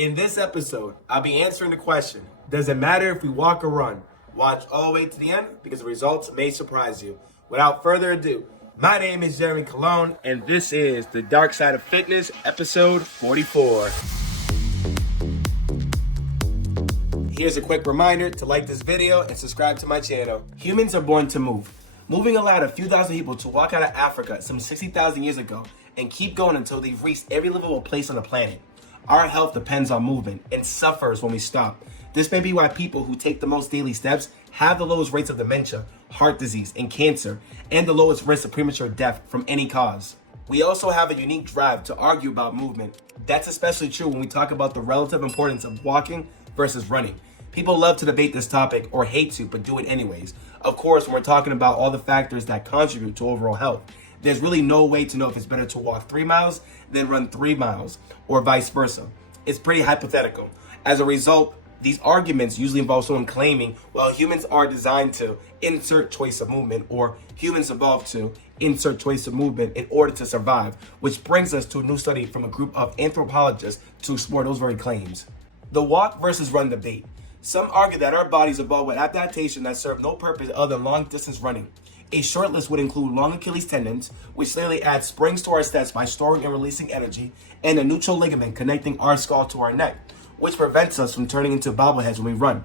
In this episode, I'll be answering the question, does it matter if we walk or run? Watch all the way to the end because the results may surprise you. Without further ado, my name is Jeremy Colon, and this is The Dark Side of Fitness, episode 44. Here's a quick reminder to like this video and subscribe to my channel. Humans are born to move. Moving allowed a few thousand people to walk out of Africa some 60,000 years ago and keep going until they've reached every livable place on the planet. Our health depends on movement and suffers when we stop. This may be why people who take the most daily steps have the lowest rates of dementia, heart disease, and cancer, and the lowest risk of premature death from any cause. We also have a unique drive to argue about movement. That's especially true when we talk about the relative importance of walking versus running. People love to debate this topic or hate to, but do it anyways. Of course, when we're talking about all the factors that contribute to overall health, there's really no way to know if it's better to walk 3 miles than run 3 miles, or vice versa. It's pretty hypothetical. As a result, these arguments usually involve someone claiming, well, humans are designed to insert choice of movement, or humans evolved to insert choice of movement in order to survive, which brings us to a new study from a group of anthropologists to explore those very claims. The walk versus run debate. Some argue that our bodies evolved with adaptation that serve no purpose other than long-distance running. A short list would include long Achilles tendons, which literally adds springs to our steps by storing and releasing energy, and a neutral ligament connecting our skull to our neck, which prevents us from turning into bobbleheads when we run.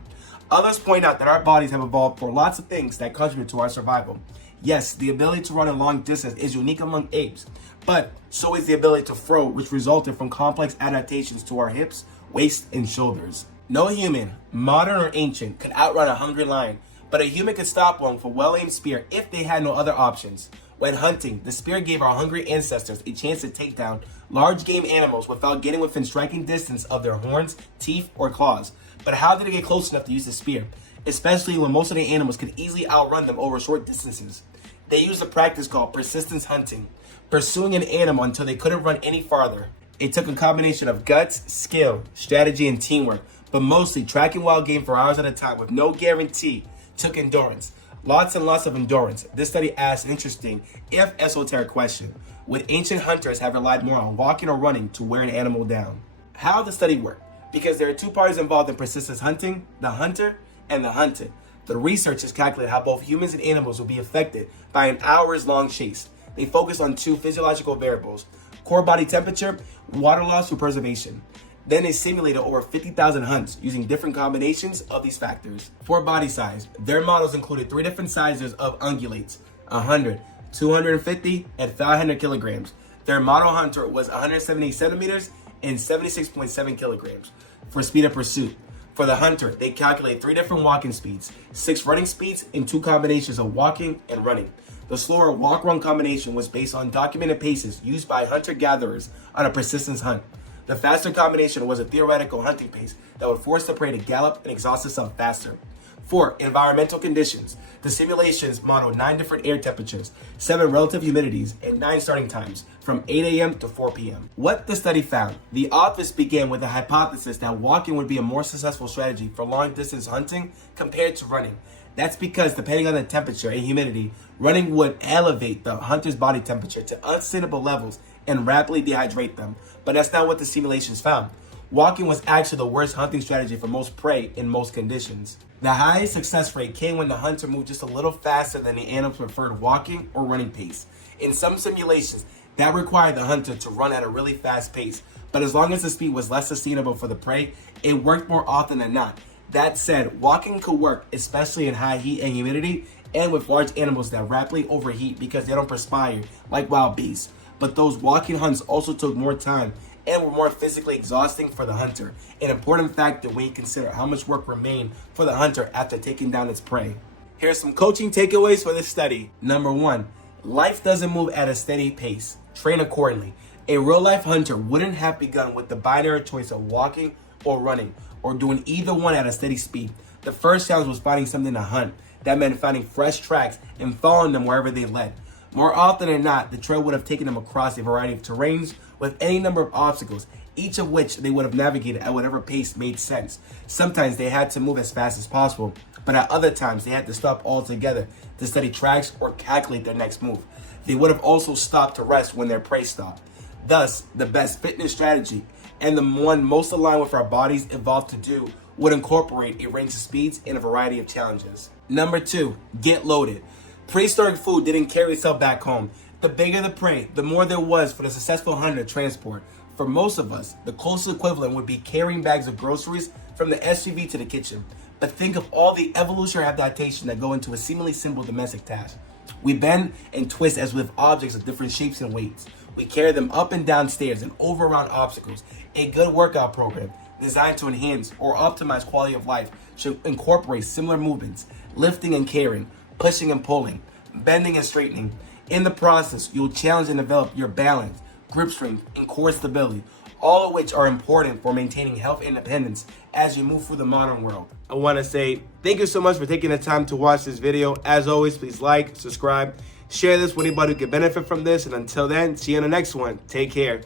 Others point out that our bodies have evolved for lots of things that contribute to our survival. Yes, the ability to run a long distance is unique among apes, but so is the ability to throw, which resulted from complex adaptations to our hips, waist, and shoulders. No human, modern or ancient, could outrun a hungry lion, but a human could stop one with a well-aimed spear if they had no other options. When hunting, the spear gave our hungry ancestors a chance to take down large game animals without getting within striking distance of their horns, teeth, or claws. But how did they get close enough to use the spear? Especially when most of the animals could easily outrun them over short distances. They used a practice called persistence hunting, pursuing an animal until they couldn't run any farther. It took a combination of guts, skill, strategy, and teamwork, but mostly tracking wild game for hours at a time with no guarantee took endurance. Lots and lots of endurance. This study asks an interesting, if esoteric question. Would ancient hunters have relied more on walking or running to wear an animal down? How the study worked? Because there are two parties involved in persistence hunting, the hunter and the hunted. The researchers calculated how both humans and animals would be affected by an hours-long chase. They focused on two physiological variables, core body temperature, water loss through preservation. Then they simulated over 50,000 hunts using different combinations of these factors. For body size, their models included 3 different sizes of ungulates, 100, 250, and 500 kilograms. Their model hunter was 178 centimeters and 76.7 kilograms for speed of pursuit. For the hunter, they calculated 3 different walking speeds, 6 running speeds, and 2 combinations of walking and running. The slower walk-run combination was based on documented paces used by hunter-gatherers on a persistence hunt. The faster combination was a theoretical hunting pace that would force the prey to gallop and exhaust itself faster. For environmental conditions, the simulations modeled 9 different air temperatures, 7 relative humidities, and 9 starting times from 8 a.m. to 4 p.m. What the study found, the authors began with the hypothesis that walking would be a more successful strategy for long-distance hunting compared to running. That's because depending on the temperature and humidity, running would elevate the hunter's body temperature to unsustainable levels and rapidly dehydrate them. But that's not what the simulations found. Walking was actually the worst hunting strategy for most prey in most conditions. The highest success rate came when the hunter moved just a little faster than the animal's preferred walking or running pace. In some simulations, that required the hunter to run at a really fast pace, but as long as the speed was less sustainable for the prey, it worked more often than not. That said, walking could work, especially in high heat and humidity, and with large animals that rapidly overheat because they don't perspire like wild beasts. But those walking hunts also took more time and were more physically exhausting for the hunter, an important factor when you consider how much work remained for the hunter after taking down its prey. Here's some coaching takeaways for this study. Number 1, life doesn't move at a steady pace. Train accordingly. A real-life hunter wouldn't have begun with the binary choice of walking or running, or doing either one at a steady speed. The first challenge was finding something to hunt. That meant finding fresh tracks and following them wherever they led. More often than not, the trail would have taken them across a variety of terrains with any number of obstacles, each of which they would have navigated at whatever pace made sense. Sometimes they had to move as fast as possible, but at other times they had to stop altogether to study tracks or calculate their next move. They would have also stopped to rest when their prey stopped. Thus, the best fitness strategy and the one most aligned with our bodies evolved to do would incorporate a range of speeds and a variety of challenges. Number 2, get loaded. Prehistoric food didn't carry itself back home. The bigger the prey, the more there was for the successful hunter to transport. For most of us, the closest equivalent would be carrying bags of groceries from the SUV to the kitchen. But think of all the evolutionary adaptation that go into a seemingly simple domestic task. We bend and twist as with objects of different shapes and weights. We carry them up and down stairs and over around obstacles. A good workout program designed to enhance or optimize quality of life should incorporate similar movements, lifting and carrying, pushing and pulling, bending and straightening. In the process, you'll challenge and develop your balance, grip strength, and core stability, all of which are important for maintaining health and independence as you move through the modern world. I want to say thank you so much for taking the time to watch this video. As always, please like, subscribe, share this with anybody who could benefit from this, and until then, see you in the next one. Take care.